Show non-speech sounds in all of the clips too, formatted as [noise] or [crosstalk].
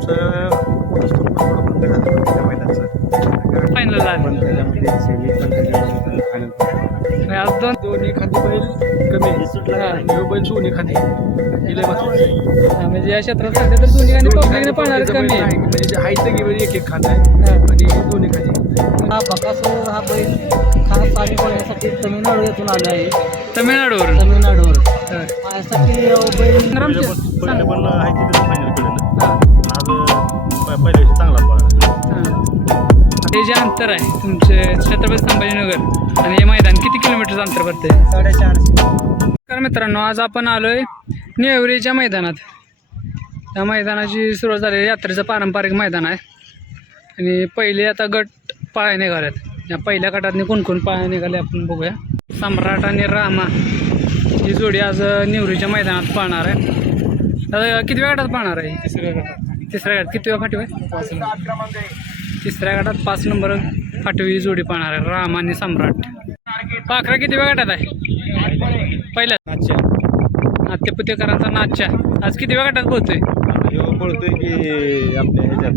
आमचं बंद झालं त्या मैदानचं फायनल झालं. पण त्याच्यामध्ये सेमी पण त्याच्यामध्ये फायनल म्हणजे आज दोन दोन्ही खांदी बैल कमी. हा. ह्यो बैल दोन्ही खांदी हे लय महत्वाचं. हा, म्हणजे या क्षेत्रात सध्या तर दोन्ही गाणी पब्लिकने पाहणार कमी आहे. म्हणजे जे आहे ते बैल एक एक खांदा आहे. हा. आणि दोन्ही खांदी हा बकासूर हा बैल खास चाली पळण्यासाठी तमिळनाडू येथून आला आहे. तमिळनाडूवरून. तमिळनाडूवर हा. माझ्यासाठी अ, बैल संग्रामचे पहिले पण आहे तिथे. पहिल्या दिवशी चांगला पळाला हा. जे अंतर आहे तुमचे छत्रपती संभाजीनगर आणि हे मैदान किती किलोमीटरचं अंतर पडते साडेचारशे. तर मित्रांनो आज आपण आलोय नेवरीच्या मैदानात. त्या मैदानाची सुरुवात झालेली यात्रेचं पारंपरिक मैदान आहे. आणि पहिले आता गट पाळ्या निघाल्यात या पहिल्या गटातनी कोण कोण पाळ्या निघाले आपण बघूया. सम्राट आणि रामा ही जोडी आज नेवरीच्या मैदानात पाळणार आहे. दादा किती वेळ गटात पाळणार आहे तिसऱ्या गटात. तिसऱ्या गटात किती वेळ फाटवे तिसऱ्या गटात पाच नंबर फाटवी जोडी पाळणार आहे. राम आणि सम्राट. पाखरा किती वेळ गटात आहे? पहिल्याच नाट्यपुतेकरांचा नाच्या. आज किती वेळ गटात बोलतोय? पळतोय की आपल्या ह्याच्यात.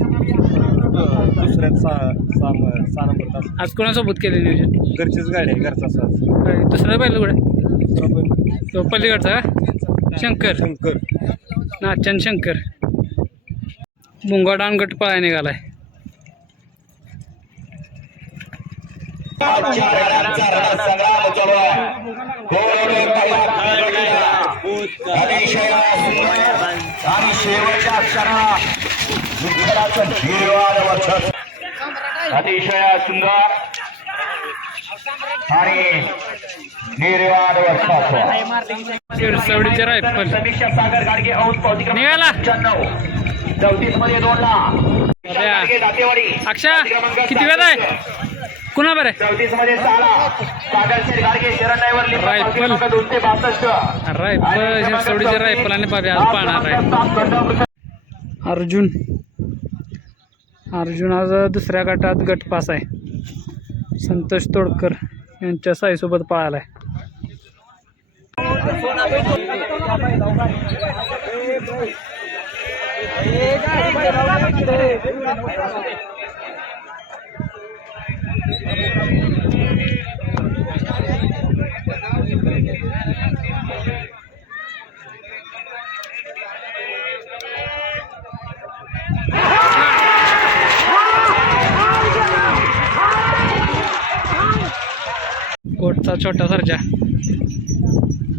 दुसऱ्यात सहा नंबर तास. आज कोणासोबत केलं नियोजन? घरचीच गाडी आहे घरचा दुसरा पहिलं कुठे? तो पल्लीकडचा का? शंकर. शंकर. नाच्यान शंकर. मुंगाडान गट पळाय निघालाय. अतिशय सुंदर आणि शिरसवडीचे रायफल. पावती क्रमांक निघाला. चौतीसमध्ये. गाडगे दातेवाडी. अक्षा किती वेळ आहे? कुणा बरं? चौतीसमध्ये सहाला सागर शेठ गाडगे शरण ड्रायव्हर लिंबा रायफल. दोनशे बासष्ट. रायफल आणि बाबी आज पाहणार आहे. अर्जुन. अर्जुन आज दुसऱ्या गटात गट पास आहे. संतोष तोडकर यांच्या साईसोबत पळाला आहे कोटचा छोटा सरजा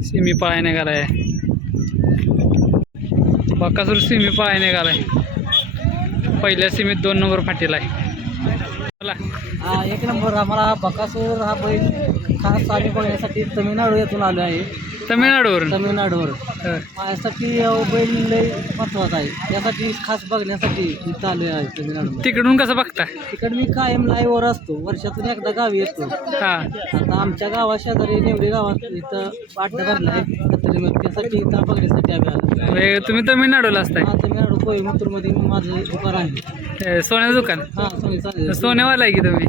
सिमी पाळायने निघालाय. बकासूर सिमी पाळाय निघालाय. पहिल्या सीमेत दोन नंबर फाटीला आहे. चला. एक नंबर. आम्हाला बकासूर हा बैल खास साधी पळण्यासाठी तमिळनाडू येथून आलो आहे. तमिळनाडूवर. हं. माझ्यासाठी अ, बैल लय महत्त्वाचा आहे. त्यासाठी खास बघण्यासाठी इथं आलो आहे तमिळनाडू तिकडून कसं बघता तिकडे मी कायम लाईव्हवर असतो. वर्षातून एकदा गावी येतो. हा. आता आमच्या गावा शेजारी नेवरी गावात इथं वाटणं भरलं आहे त्यासाठी इथं बघण्यासाठी आम्ही आलो म्हणजे तुम्ही तमिळनाडूला असताय? हा तमिळनाडू कोईमतूरमध्ये माझं दुकान आहे. सोन्याचं दुकान? हा सोनी चालेल सोन्यावाला आहे की तुम्ही?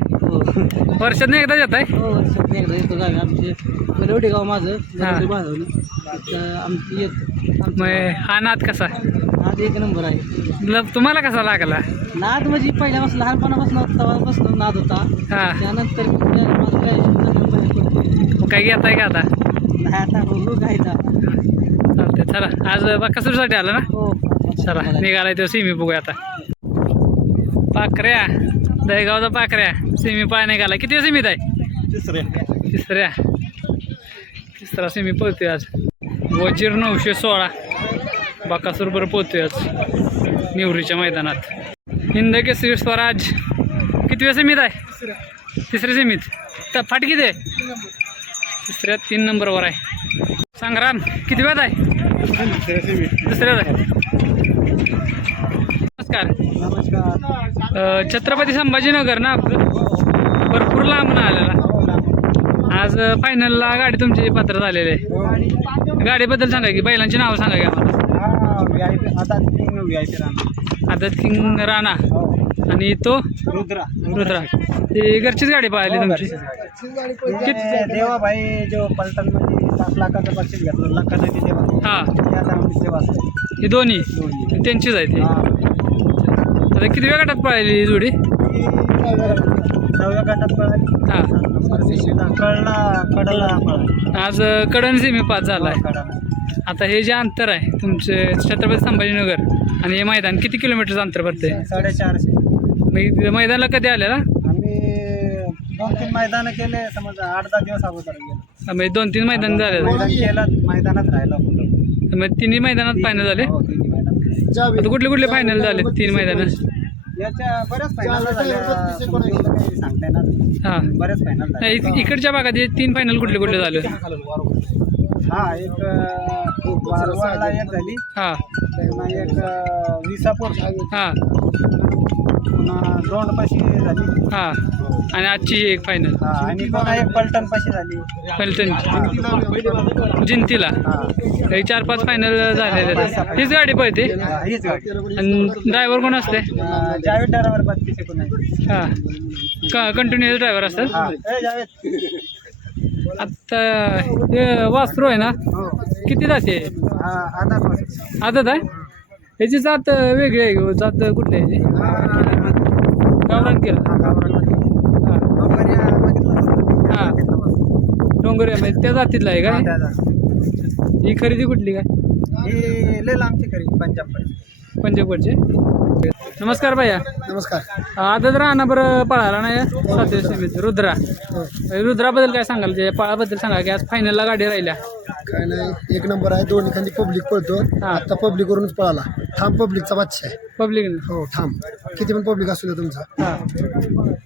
वर्षात एकदा येत आहे हो वर्षातून एकदा येतो गावी. आमचे मेलवडी गाव माझं हा. बांधवली आमची येतो हा नाद कसा? नाद एक नंबर आहे. ल- तुम्हाला कसा लागला? नाद म्हणजे पहिल्यापासून लहानपणापासून तवापासून नाद होता. हा. त्यानंतर मी पडलो. काय घेताय का आता? नाही आता बघू घ्यायचा. चालते चला. आज बकासूरसाठी आलं ना? हो. चला निघालाय तो सिमी बघूया आता. पाखऱ्या. दहेगावचा पाखऱ्या सिमी पाय निघाला किती सिमीत आहे? तिसरे तिसऱ्या. तिसरा सेमी पोहतोय आज. वजीर नऊशे सोळा. बाकासूर बरं पोहतोय आज. निवरीच्या मैदानात. हिंद केसरी स्वराज किती सेमीत आहे? तिसऱ्या. सेमीत. तर फाट किती आहे? तिसऱ्या तीन नंबरवर आहे. संग्राम किती वेळात आहे दुसऱ्यात आहे. नमस्कार. नमस्कार. अ, छत्रपती संभाजीनगर ना आपलं? भरपूर लांब आलेला. आज फायनलला गाडी तुमची पात्र झालेली आहे. गाडीबद्दल सांगा की बैलांची नावं सांगा की आम्हाला. आता आदत किंग राणा. आणि तो? रुद्रा. रुद्रा. ती घरचीच गाडी पाहिली तुमची. देवाभाई जो पलटणमध्ये पाच लाखाचं बक्षीस घेतलं लाखाचं ते देवा हां. सेवा असते. ही दोन्ही? दोन्ही. त्यांचीच आहे ती. हा. आता किती वेळ गटात पळाली ही जोडी? नवव्या गटात पळाली. हां. कळला कडला पळाली आज कडन सेमी पास झाला आहे. कडला आता हे जे अंतर आहे तुमचे छत्रपती संभाजीनगर आणि हे मैदान किती किलोमीटरचं अंतर पडते साडेचारशे. मैदानाला कधी आलेला? आम्ही दोन तीन मैदान केले समज आठ दहा दिवस अगोदर गेलो. म्हणजे दोन तीन मैदान झाले. मैदान केलं मैदानात राहिलो कुठं मग तिन्ही मैदानात फायनल झाले? हो आता कुठले कुठले फायनल झाले तीन मैदान. याच्या बऱ्याच फायनल सांगता येणार हां. बऱ्याच फायनल नाही, इक- इकडच्या भागात हे तीन फायनल कुठले कुठले झाले? हा एक अं, वारवाडला एक झाली. हां. एक अं, विसापूर. हां. पुन्हा दोंडपाशी झाली. हां. आणि आजची एक फायनल हा आणि पुन्हा एक पलटणपाशी झाली. पलटण. जिंतीला. हा काही चार पाच फायनल झालेले आहेत. हीच गाडी पळते? हा, हीच गाडी. आणि ड्रायव्हर कोण असते? अं, जावेद ड्रायव्हर बत्तीस एकूण आहे? हां. कंटिन्युअस ड्रायव्हर असतात हा. ए, जावेद. आता हे वासरू आहे ना? हो. किती जाते हा आधा पासून आदत आहे? याची जात वेगळी आहे. जात कुठली आहे याची? गावरान केलं. हा. डोंगर आहे म्हणजे त्या जातीतला आहे काय. ही खरेदी कुठली काय? ही लय लांबची खरी पंजाब पंजाबकडचे? नमस्कार भैया. नमस्कार. आदत राहणा बरं पळाला नाही सातव्या सीमेत. रुद्रा. रुद्राबद्दल काय सांगाल? ते पळाबद्दल सांगा की आज फायनलला गाडी राहिल्या. काय नाही एक नंबर आहे दोन्ही खांदी पब्लिक पळतो. हा. आता पब्लिक वरूनच पळाला. ठाम पब्लिकचा बादशाह आहे. पब्लिक हो ठाम. किती पण पब्लिक असू दे तुमचा. हा.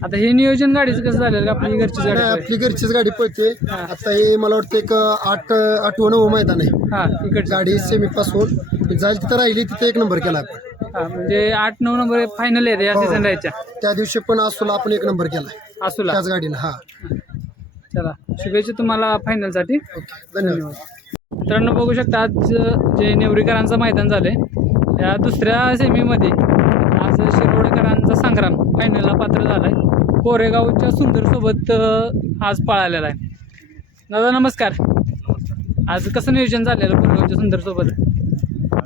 आता हे नियोजन गाडीचं कसं झालेलं? का आपली घरचीच गाडी नाही? आपली घरचीच गाडी पळते. हा. आता हे मला वाटतं एक आठ आठवं नवं मैदान आहे. हा इकडचं. गाडी सेमी पास होऊन जाईल तिथं राहिली तिथे एक नंबर केला आपण. हा म्हणजे आठ नऊ नंबर फायनल येते या हो. सीझन राहायच्या. त्या दिवशी पण असोला आपण एक नंबर केलाय. आसूला. त्याच गाडीनं हा. चला शुभेच्छा तुम्हाला फायनलसाठी धन्यवाद. मित्रांनो बघू शकता आज जे नेवरीकरांचं मैदान झाले या दुसऱ्या सेमीमध्ये आज शिरोडेकरांचा संग्राम फायनलला पात्र झालाय. कोरेगावच्या सुंदरसोबत आज पळालेला आहे. दादा नमस्कार. आज कसं नियोजन झालेलं कोरेगावच्या सुंदरसोबत?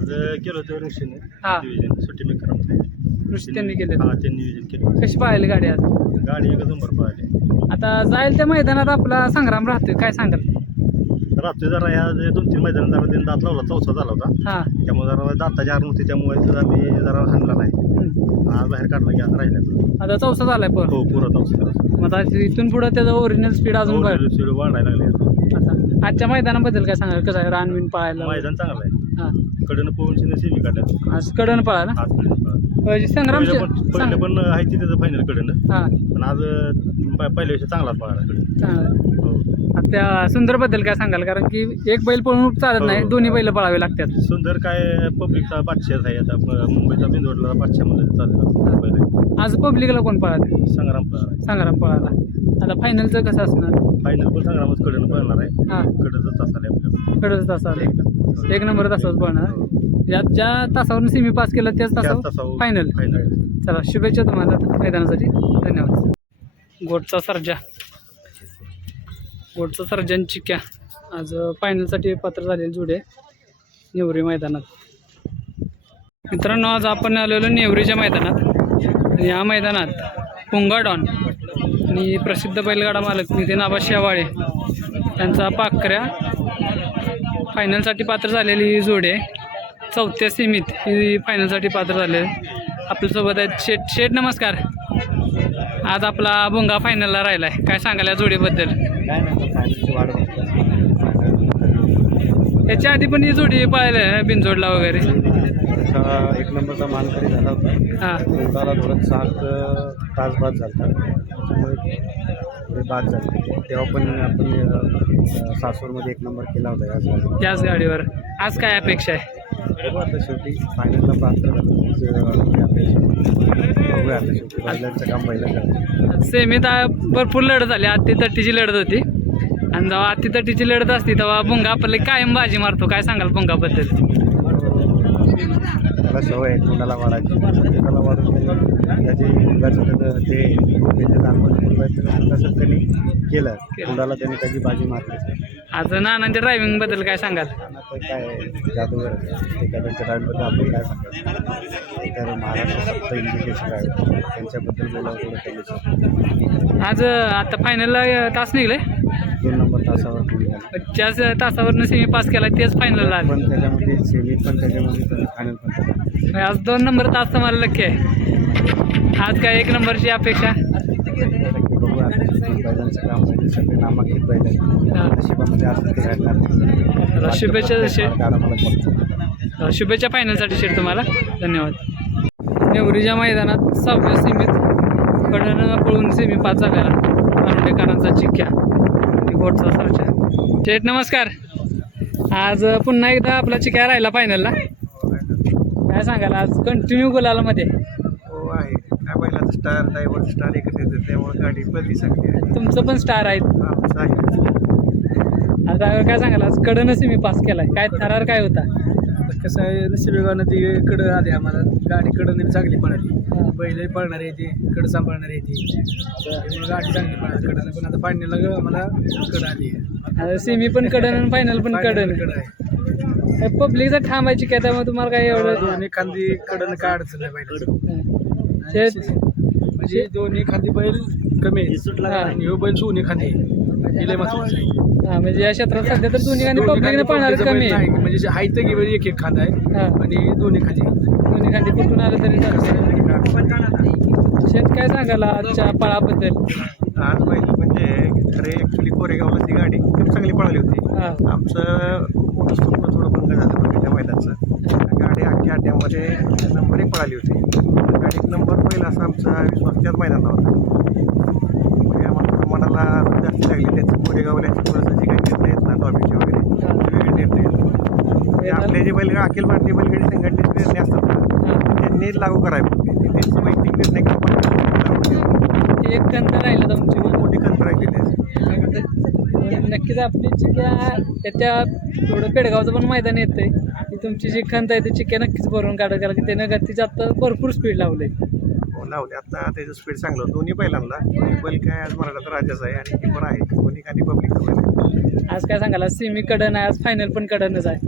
आज केलं होतं ऋषीने. हा. नियोजन सुट्टी मेकर त्यांनी केले हा ते नियोजन केलं कशी पळाली गाडी आज? गाडी नंबर पळाली आता जाईल त्या मैदानात आपला संग्राम राहतोय काय सांगाल? रात्री जरा या जे दोन तीन मैदान जरा त्यांनी दात लावला चौथा झाला होता. हां. त्यामुळे जरा दाताची हार नव्हती त्यामुळे तर आम्ही जरा हाणला नाही. हम्म. आज बाहेर काढला की आज राहिला आता चौसा झालाय पण. हो पुरा चौथा मग आता इथून पुढं त्याचं ओरिजिनल स्पीड अजून वाढ- शेड वाढायला लागले आता. आजच्या मैदानाबद्दल काय सांगाल? कसं आहे? रानविन पळायला मैदान चांगलं आहे. हां. कडनं पोहून शिने सेमी काढल्या आज कडन पळाला आज पहिले म्हणजे संग्राम पहिलं पण आहे तिथे फायनल कडनं. हां. पण आज प- पहिल्या वर्षी चांगलाच पळाला कडे चांगलं. हो. आता त्या सुंदरबद्दल काय सांगाल? कारण की एक बैल पळून चालत नाही हो. दोन्ही बैल पळावे लागतात. सुंदर काय पब्लिकचा बादशाह आहे आता. प- मुंबईचा बिंदोडला बादशाहमध्ये चालू पहिले आज पब्लिकला कोण पळाले? संग्राम पळणार संग्राम पळाला. आता फायनलचं कसं असणार? फायनल पण संग्रामच कडनं पळणार आहे. हां. कडचं तास आले आपल्याला. कडच तासावर एक नंबर तासावर पळणार. ज्या ज्या तासावरून सेमी पास केलं त्याच तासावर फायनल फायनल चला शुभेच्छा तुम्हाला मैदानासाठी. धन्यवाद. गोटचा सर्जा. गोटचा सर्जन चिक्या. आज फायनलसाठी पात्र झालेले जुडे नेवरी मैदानात. मित्रांनो आज आपण आलेलो नेवरीच्या मैदानात. आणि या मैदानात पुंगा डॉन. आणि प्रसिद्ध बैलगाडा मालक नितीन आबा शेवाळे त्यांचा पाखऱ्या. फायनलसाठी पात्र झालेली ही जोडी आहे. चौथ्या सीमित ही फायनलसाठी पात्र झाले आपल्यासोबत आहेत शेठ. शेठ नमस्कार. आज आपला भुंगा फायनलला राहिला आहे काय सांगाल या जोडीबद्दल? याच्या आधी पण ही जोडी पाहिलं बिनजोडला वगैरे. एक नंबरचा मानकरी झाला होता. हां. उडाला थोडं सात तास बाद झाला त्याच्यामुळे थोडे बाद झाले. तेव्हा पण आपण सासूरमध्ये एक नंबर केला होता याच गाडीवर. आज काय अपेक्षा आहे? बघू आता शेवटी. फायनलला पात्र झालं ज- अपेक्षा. बघूया आता शेवटी. बैलांचं काम बैलांचं सेमीत आ- भरपूर लढत झाली. आत्ती तट्टीची लढत होती. आणि जेव्हा आत्ती तट्टीची लढत असती तेव्हा भुंगा आपल्याला कायम बाजी मारतो. काय सांगाल भुंगाबद्दल? त्याला सवय आहे तोंडाला वाढायची तोंडाला वाढून त्यांनी त्याचे मुलाचं त्याचं ते त्याचे दाखवून तसं त्यांनी केलं. तोंडाला त्यांनी त्याची बाजी मारली. आज नानांच्या ड्रायव्हिंगबद्दल काय सांगाल? काय जादूगर आहे. एखाद्यांच्या डायबद्दल आपण काय सांगायचं तर महाराष्ट्र सप्त इंजिकेशन आहे. त्यांच्याबद्दल बोलावं थोडं आज आता फायनलला तास निघले. दोन नंबर तासावर ज्याच तासावरनं सेमी पास केला तेच फायनलला आले. पण त्याच्यामध्ये सेमी पण त्याच्यामध्ये फायनल पण. आज दोन नंबर तास तुम्हाला लक्की आहे. आज काय एक नंबरची अपेक्षा? बैलांचं काम म्हणजे सगळे नामांकित बैल आहेत. नशिबामध्ये असं ते घडणार तर शुभेच्छा फायनलसाठी शेट तुम्हाला. धन्यवाद. नेवरीच्या मैदानात सहाव्या सीमीत कडनं पळून सेमी पाच झालेला. पारंडेकरांचा चिक्क्या आणि गोटचा सरच्या शेठ नमस्कार. आज पुन्हा एकदा आपला चिक्या राहिला फायनलला काय सांगाल आज कंटिन्यू गुलालामध्ये? हो आहे. काय बैलाचं स्टार ड्रायव्हर स्टार एकत्र येतं त्यामुळे गाडी बदली सांगते तुमचं पण स्टार आहेत. ड्रायव्हर काय सांगाल आज कडनं सेमी पास केलाय. काय थरार काय होता? आता कसं आहे नशिबेगानं ती कडं आली आम्हाला. गाडी कडं चांगली पळाली. बैलही पळणार आहे ती कडं सांभाळणार आहे ती. त्यामुळे गाडी चांगली पळाली कडनं. पण आता फायनलला आम्हाला कडं आली आहे. सेमी पण कडन फायनल पण कडन कडं. आहे. पब्लिकचा थांबायची काय त्यामुळे तुम्हाला काय एवढं दोन्ही खांदी कडनं काय अडचण नाही म्हणजे दोन्ही खांदी बैल कमी आहे. आणि ह्यो बैल दोन्ही खांदी आहे. हे आहे म्हणजे या क्षेत्रात सध्या तर दोन्ही आणि दोन्ही पब्लिकने खांदी पळणार public चा बैल कमी नाही. आहे म्हणजे हाय तर की एक एक खांदा आहे हा. आणि दोन्ही खांदी. दोन्ही खांदी कुठून आलं तरी चालतं शेत काय सांगाल आजच्या पळाबद्दल? आज बैल म्हणजे खरे ॲक्च्युली कोरेगावला ती गाडी एकदम चांगली पळाली होती. हा. आमचं खूप मोठं स्वप्न थोडं भंग झालं होतं त्या मैदानचं. गाडी अख्ख्या अड्ड्यामध्ये नंबर एक पळाली होती. गाडी एक नंबर पहिला असा आमचा विश्वास त्याच मैदानाला होता. म्हणजे आम्हाला थोडं मनाला जास्त लागली त्याचं कोरेगावल्याची थोडंसं जे काही निर्णय आहेत ना टॉपिकचे वगैरे ते वेगळे निर्णय ते आपले जे बैल अखिल भारतीय बैलगाडी संघटनेचे निर्णय असतात ना त्यांनी लागू करावे. त्यांचे निर्णय एक कंद राहिलं तुमची. मोठी कंत राहिलेली आहे. नक्कीच आपली चिक्या येत्या थोडं पेडगावचं पण मैदान येतंय. की तुमची जी खंत आहे ती चिक्या नक्कीच भरून काढा कारण की त्यानं गतीचं आता भरपूर स्पीड लावलंय लावले. आता त्याचं स्पीड चांगलं. दोन्ही बैलांना बैल काय आज मराठाचा राजाच आहे आणि किपर आहे. दोन्ही खाली पब्लिक आहे. आज काय सांगाल सेमी कडन आहे आज फायनल पण कडनच आहे.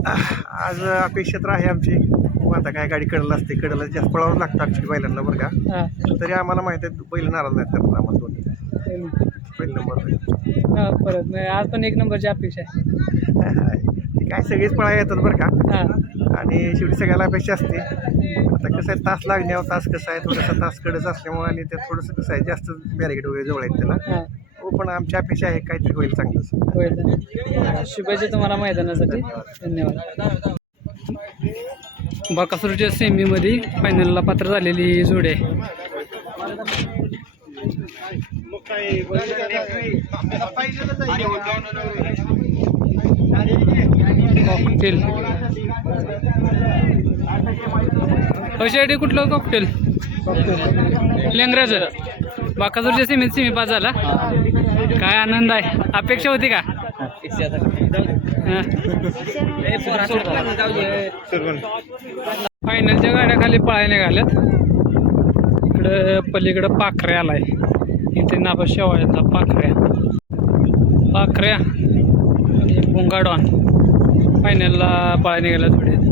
आज अपेक्षा तर आहे आमची. हो आता काय गाडी कडला असते कडला जास्त पळावं लागतं आमची बैलांना बरं का. तरी आम्हाला माहिती आहे बैल नाराज नाहीत करणार आम्हाला दोन्ही. पहिलं नंबर परत नाही, आज पण एक नंबरची अपेक्षा आहे. काय सगळीच पळा येतात बरं का. आणि शेवटी सगळ्याला अपेक्षा असते. आता कसं आहे तास लागण्यावर तास कसं आहे थोडंसं तास कडच असल्यामुळे आणि त्यात थोडंसं कसं आहे जास्त बॅरिकेड वगैरे जवळ आहेत त्याला. हा. हो पण आमची अपेक्षा आहे काहीतरी होईल चांगलंच होईल. शुभेच्छा तुम्हाला मैदानासाठी. धन्यवाद. बाकासूरच्या सेमीमध्ये फायनलला पात्र झालेली जोडी आहे. कॉकटेल कशासाठी कुठलं? कॉकटेल लेंगराचं बाकाजूरच्या सेमीत सेमी पास झाला. काय आनंद आहे? अपेक्षा होती का? फायनलच्या गाड्या खाली पळाय निघाल्यात. इकडं पलीकडं पाखऱ्या आलाय. इथे नाबा शेवाळ्यांचा पाखऱ्या. पाखऱ्या आणि पुंगाडॉन फायनलला पळाय निघाल्या थोडे.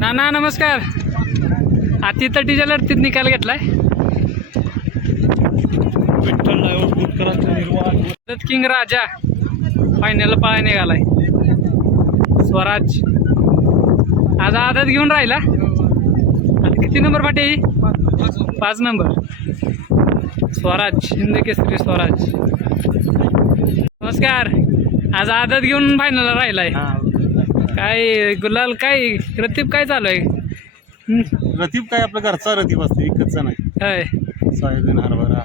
नाना नमस्कार. हाती तटीच्या लढतीत निकाल घेतलाय. किंग राजा फायनलला पळायला निघालाय. स्वराज. आज आदत घेऊन राहिला. आता किती नंबर ही? पाच नंबर स्वराज हिंद केसरी स्वराज. नमस्कार. आज आदत घेऊन फायनलला राहिलाय. काय गुलाल काय रतीब काय चालू आहे? रतीब काय आपला घरचा रतीब असते विकतचा नाही होय. सोयाबीन हरभरा.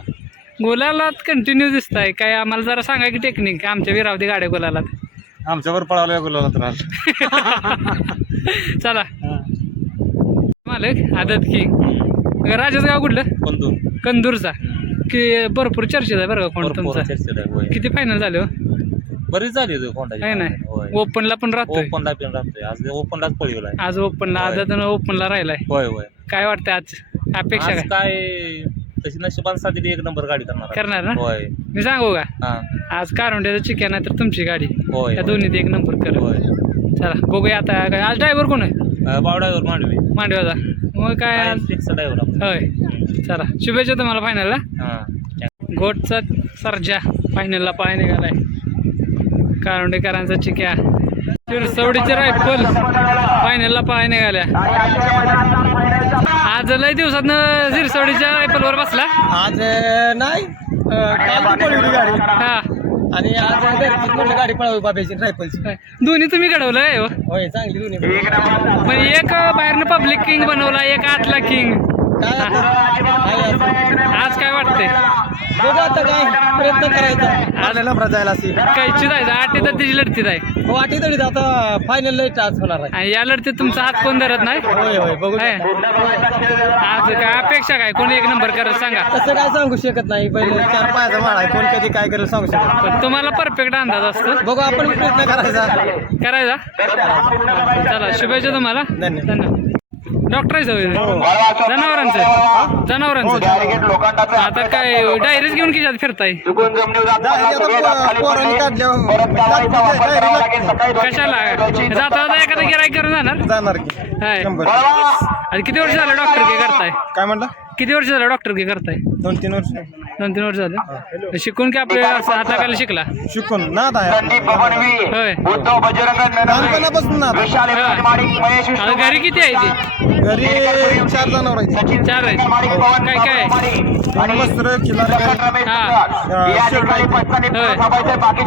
गुलालात कंटिन्यू दिसत आहे काय आम्हाला जरा सांगा की टेक्निक आमच्या विरावती गाड्या गुलालात. आमच्यावर पळाला गुलाला तर आज [laughs] चला मालक आदत किंग राजाच गाव कुठलं? पण दोन कंदूरचा की भरपूर चर्चेत आहे बरं का कोण तुमचा? किती फायनल झाले हो? बरीच झाली होती कोंडाची आहे ना? ओपनला पण राहतोय. ओपनला पण राहतोय. आज ओपनलाच पळवलाय आज ओपनला. आदत ओपनला राहिलाय. होय होय. काय वाटतं आज? अपेक्षा आज काय? काय? तशी नशिबान साधी एक नंबर गाडी करणार आहे. करणार ना? होय. मी सांगू का? हा. आज कारुंड्याचं चिकन नाही तर तुमची गाडी. होय या दोन्हीत एक नंबर कर. होय. चला बघूया आता काय. आज ड्रायव्हर कोण आहे? अं, बावड्यावर मांडवी. मांडव्याचा मग काय आज? फिक्स ड्रायव्हर होय. चला शुभेच्छा तुम्हाला फायनलला हा. घोटचा सर्जा फायनलला पाय निघालाय. कारुंडेकरांचा चिक्या. चिरसवडीचे रायफल. फायनलला पाय निघाल्या. आज लय दिवसात सिरसवडीच्या रायफलवर बसला. आज नाही काल पळवली गाडी. हा. आणि आज घरचीच म्हटलं गाडी पळवली बाब्याची रायफलची. दोन्ही तुम्ही घडवलंय हो. होय चांगली दोन्ही पण. एक बाहेरनं पब्लिक किंग बनवला एक आतला किंग काय. आज काय वाटतंय? बघू आता काय प्रयत्न करायचा. आज नंबरात जायला असेल कायची जायचं आठ तर तिची लढतीत आहे. हो वाटी तरी आता फायनल लई टाच होणार आहे. आणि या लढतीत तुमचा हात कोण धरत नाही? होय होय बघू आहे. आज काय अपेक्षा काय? कोणी एक नंबर करत सांगा. तसं काय सांगू शकत नाही पहिले चार पायाचा माळ आहे कोण कधी काय करेल सांगू शकत पण तुम्हाला परफेक्ट अंदाज असतो. बघू आपण प्रयत्न करायचा. करायचा? चला शुभेच्छा तुम्हाला. धन्यवाद. धन्यवाद. डॉक्टर आहे सवय जनावरांचं जनावरांचं लोखंडाचं आता काय डायरीच घेऊन किशात फिरताय? कशाला? जाता जाता एखादा गिराईक करून जाणार? जाणार की. हाय. आणि किती वर्ष झालं डॉक्टर की करताय? काय म्हणलं? किती वर्ष झालं डॉक्टर की करताय? दोन तीन वर्ष. दोन तीन वर्ष झालं? शिकून की आपल्या हाताखाली शिकला? शिकून. भवनवी होय. हा. घरी किती आहे ती? घरी चार जनावर आहेत. सचिन चार आहेत. माणिक पवन काय काय? हा. होय.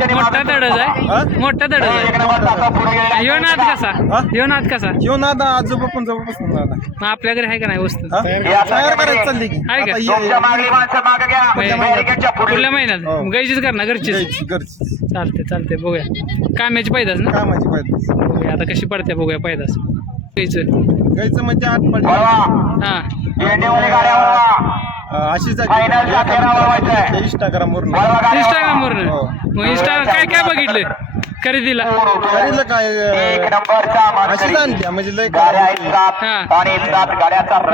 मोठा हा? आहे. मोठा एक आहे नाद कसा? हा? यो नाद कसा? ह्यो नाद आजोबा पण जवळपासून नाद आहे. मग आपल्या घरी आहे का नाही वस्तू? हा? या तयार करायची चालली की. आहे का? आता ये- मागं पुढल्या महिन्यात. हो. मग गायचीच करणार घरचीच? घरची चालते चालते बघूया. काम्याची पैदास ना? कामाची पाहिजे बघूया आता कशी पडते बघूया पैदास. गायचं म्हणजे आठ पडली. वळवा हा. येणेवाले गाड्या वळवा अशी Final चा फेरा वळवायचा. इंस्टाग्राम वरून वळवा गाड्या इंस्टाग्राम वरून. मग इंस्टाग्राम काय काय बघितलं? खरेदीला. खरीला काय अशीच आणली. म्हणजे लय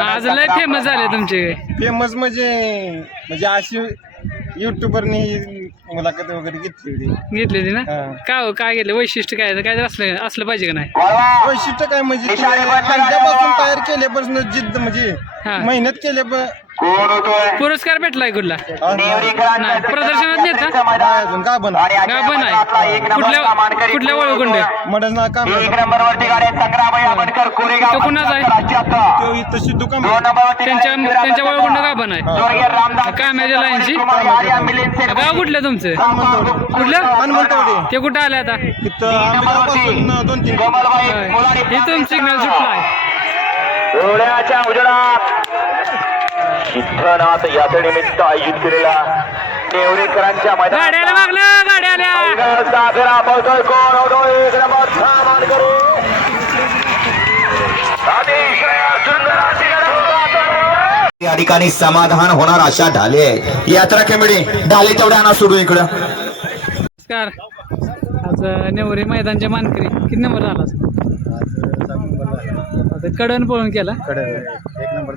आज लय फेमस झाले तुमचे. फेमस म्हणजे म्हणजे अशी युट्यूबरनी मुलाखत वगैरे घेतली होती घेतलेली ना हा. का हो काय घेतलं वैशिष्ट्य काय काय असलं असलं पाहिजे का नाही वैशिष्ट्य काय म्हणजे ते करा. तयार केल्यापासून जिद्द म्हणजे हा. मेहनत केल्या कोण होतोय? पुरस्कार भेटलाय कुठला? हा, नाही, प्रदर्शनात नेता? अजून काय मैदानातला आहे? कुठल्या कुठल्या वळवकुंड? मडन काम एक नंबर वरती गाड्या आंबेडकर कोरेगाव तो कुणाचा आहे? राज्यात इथं सिद्धू काम दोन नंबर वरती त्यांच्या त्यांच्या वळवकुंड का पण आहे? रामदास काय माझ्या लाईनची? गाव कुठलं? तुमचं? कुठलं? हनुमंतवाडी ते कुठं आले आता? इथं दोन तीन. मुलानी इथून सिग्नल सुटला आहे डोळ्याच्या उजडात. सिद्धनाथ यात्रे निमित्त आयोजित केलेला नेवरीकरांच्या मैदानात साजरा. पळतोय कोण होतो? एक. या ठिकाणी समाधान होणार अशा ढाले. आहे यात्रा कमिटी ढाले तेवढ्या आणा सुरू इकडं. नमस्कार. आज नेवरी मैदानच्या मानकरी. किती नंबर झाला? आता कडन पळून केला? एक नंबर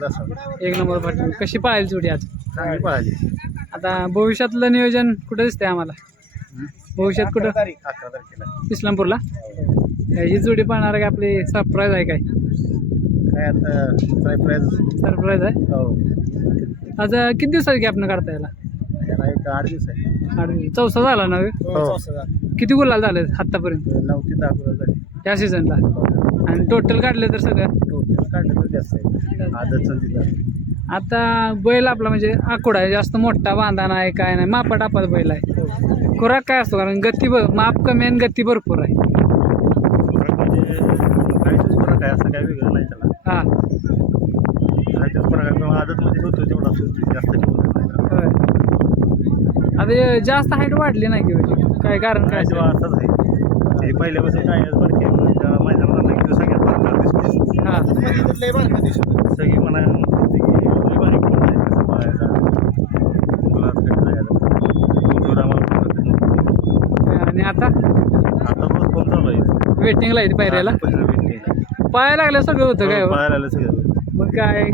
एक नंबर पाठवून कशी पाहायला जोडी आज? चांगली पळाली आता भविष्यातलं नियोजन कुठं दिसतंय आम्हाला? भविष्यात कुठं? अकरा तारखेला. इस्लामपूरला? ही. जोडी पाहणार का आपली सरप्राईज आहे काय? काय आता सरप्राईज सरप्राईज आहे? हो. आज किती दिवसाची गॅपनं काढता याला? त्याला एक आठ दिवस आहे. चौसा झाला ना? हो. किती गुलाल झाले आत्तापर्यंत? नऊ ते दहा गुरु झाले. या सीझनला आणि टोटल काढले तर सगळं? टोटल काढलं तर जास्त आहे. तिथं. आता बैल आपला म्हणजे आकुड आहे जास्त मोठा बांधा नाही काय नाही मापा टापात बैल आहे. खुराक काय असतो? कारण गती ब माप कमी आणि गती भरपूर आहे. फरक आहे असं काय वेगळं नाही त्याला. हा. खायचंच फरक आहे किंवा आदतमध्ये होतो तेवढा असतो जास्त ठेवत नाही त्याला. होय. आता हे जास्त हाईट वाढली नाही की म्हणजे? काय कारण काय जेव्हा असंच आहे. ते पहिल्यापासून काय आहे बरं की कसं आम्हाला कळतच नव्हतं. आणि आता? आता रोज फोन चालू आहे? वेटिंगला आहे पायऱ्याला. लागलं सगळं होतं काय हो? पाहायला आलं सगळं. मग काय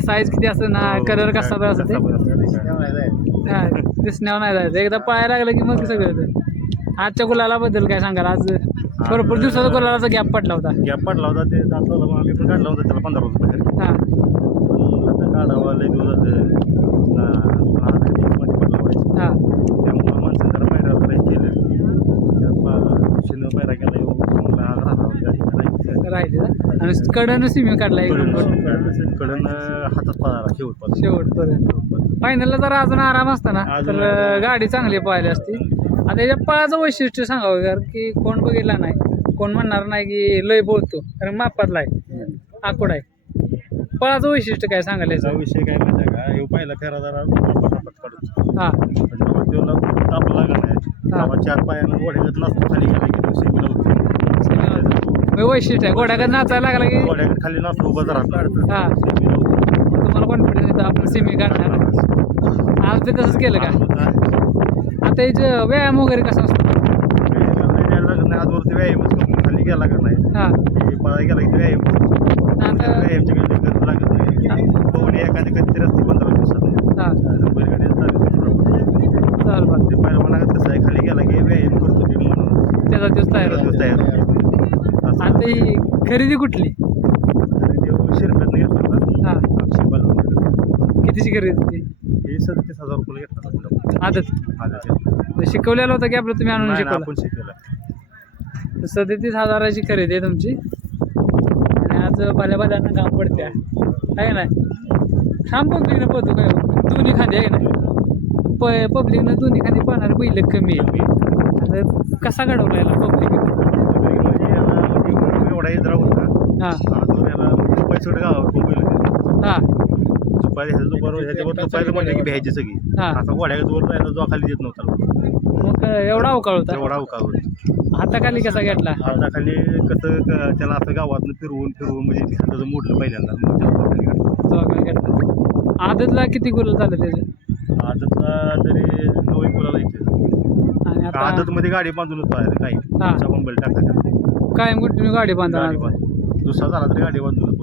साईज किती असं ना कलर कसा बी असं ते? हा, दिसण्यावर नाही जायचं. एकदा पाया लागलं की मग सगळं होतं. आजच्या गुलाला बद्दल काय सांगाल? आज भरपूर दिवसाचा गुलालाचा गॅप पडला होता. गॅप पडला होता ते जात मग आम्ही पण काढला होता त्याला पंधरा रुपये हां. पण आता काढावा लय दिवस पडला पाहिजे हां. त्यामुळं माणसाने जरा पायऱ्या वगैरे केलं त्या शिनं पायरा केला राहणार राहिले. आणि कडनं सिमी काढला एक कडन हातात पळाला शेवट पळाला शेवटपर्यंत फायनलला जर अजून आराम असता ना अजून तर गाडी चांगली पाहिली असती. आता याच्या पळाचं वैशिष्ट्य सांगावं यार की कोण बघितला नाही कोण म्हणणार नाही की लय बोलतो कारण मापातला आहे आकुड आहे. पळाचं वैशिष्ट्य काय सांगायला त्याचा याचं विषय काय माहिती का? हे पहिला फेरा जरा पटापट काढतो हां. पण जेव्हा तेवढा ताप लागा नाही. तेव्हा चार पायानं ओढ्यात नसतो खाली गेला की होतो. वैशिष्ट्य आहे. घोड्याकडे नाचायला लागला की ओढ्याकडे खाली नसतो उभं हां. तुम्हाला कॉन्फिडन्स येतो आपण सेमी काढणार आज ते तसंच केलं का? आता याचं व्यायाम वगैरे कसा असतो? आजवरती व्यायामच करतो खाली गेला का नाही? हां. पळा गेला की व्यायाम करतो आता व्यायामची काही गरज लागत नाही. पोहणे एखादी कधी रस्ते पंधरा दिवसात. हां. बैलगाडी चालू चालेल बरं ते पहिला म्हणागत कसं आहे खाली गेला की व्यायाम करतो ते म्हणून. त्याचा दिवस तयार दिवस तयार. आता ही खरेदी कुठली? घेतला होता हां. अक्षय बालवंत. कितीची खरेदी सदतीस हजार रुपये घेतला होता आदत. शिकवलेलं होतं की आपलं तुम्ही आणून नाही, शिकवलं? आपण शिकवलं. सदतीस हजाराची खरेदी आहे तुमची. आणि आज भल्या भल्यांना काम पडते आहे नाही थांब पब्लिकनं पळतो काय हो? दोन्ही खांदे आहे का नाही प पब्लिकनं दोन्ही खांदे पाहणारे पहिलं कमी आहे. आता कसा घडवला याला म्हणजे म्हणजे एवढा इजरा होता हां याला पैसे गावावर बोलले हां. दुपारी ह्याच्या दुपार ह्याच्यावर दुपारी म्हणलं की भ्यायची सगळी. हा. असा गोड्यात वर जायला जो खाली देत नव्हता. मग एवढा अवकाळ होता? तेवढा उका होता. हाताखाली कसा घेतला? हाताखाली कसं क- त्याला असं गावातनं फिरवून फिरवून म्हणजे ते हाताचं मोडलं पहिल्यांदा. मग त्याला वरती काढलं. तो अवकाळ घेतला. आदतला किती गुल झालं त्याचं? आदतला तरी नऊ एक मुलाला येते आणि आता? आदतमध्ये गाडी बांधूनच पाहायचं काही हा. तुमचा बंबल टाकायचा कायम तुम्ही गाडी बांधणार गाडी बांधून. दुसरा झाला तरी गाडी बांधूनच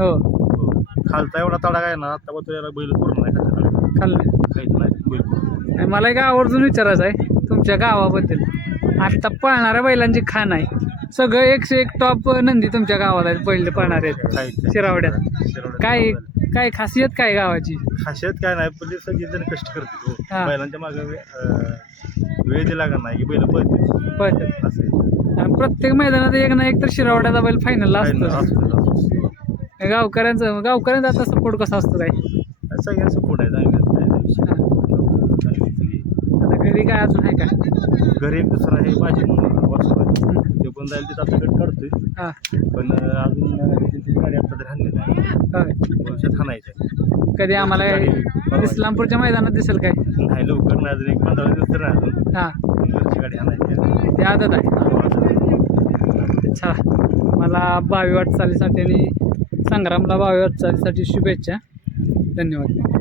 हो हो. खालचा एवढा तडा काय ना आता तो याला बैल पूर्ण नाही खायचा खाल्लं काहीच नाही बैल पूर्ण. आणि मला एक आवर्जून विचारायचं आहे तुमच्या गावाबद्दल. आता पळणाऱ्या बैलांची खाण आहे. सगळं एकशे एक टॉप नंदी तुमच्या गावात आहेत पहिले पळणारे आहेत काहीच नाही. शिरावड्यात. काय काय खासियत काय गावाची? खासियत काय नाही पण सगळी जण कष्ट करते हो. बैलांच्या मागे वेळ दिला का नाही की बैल पळते पळतात. असे आणि प्रत्येक मैदानात एक ना एक तर शिरावड्याचा बैल फायनलला नाही, असतो असतं. गावकऱ्यांचं गावकऱ्यांचा आता सपोर्ट कसा असतो काय? सगळ्यांचं सपोर्ट आहे चांगलं. आता घरी काय अजून आहे का? घरी एक दुसरा आहे माझी वासरू आहे ते पण जाईल तिथं आपलं गट काढतोय हां. पण अजून त्यांची गाडी आता तरी हाणली नाही होय. भविष्यात हाणायचं आहे. कधी आम्हाला काय इस्लामपूरच्या मैदानात दिसेल काय? नाही लवकर नाही अजून एक पंधरा दिवस तर नाही अजून हां घरची गाडी हाणायची आहे. ते आदत आहे. अच्छा. मला भावी वाटचालीसाठी आणि संग्रामला भावी वाटचालीसाठी शुभेच्छा. धन्यवाद.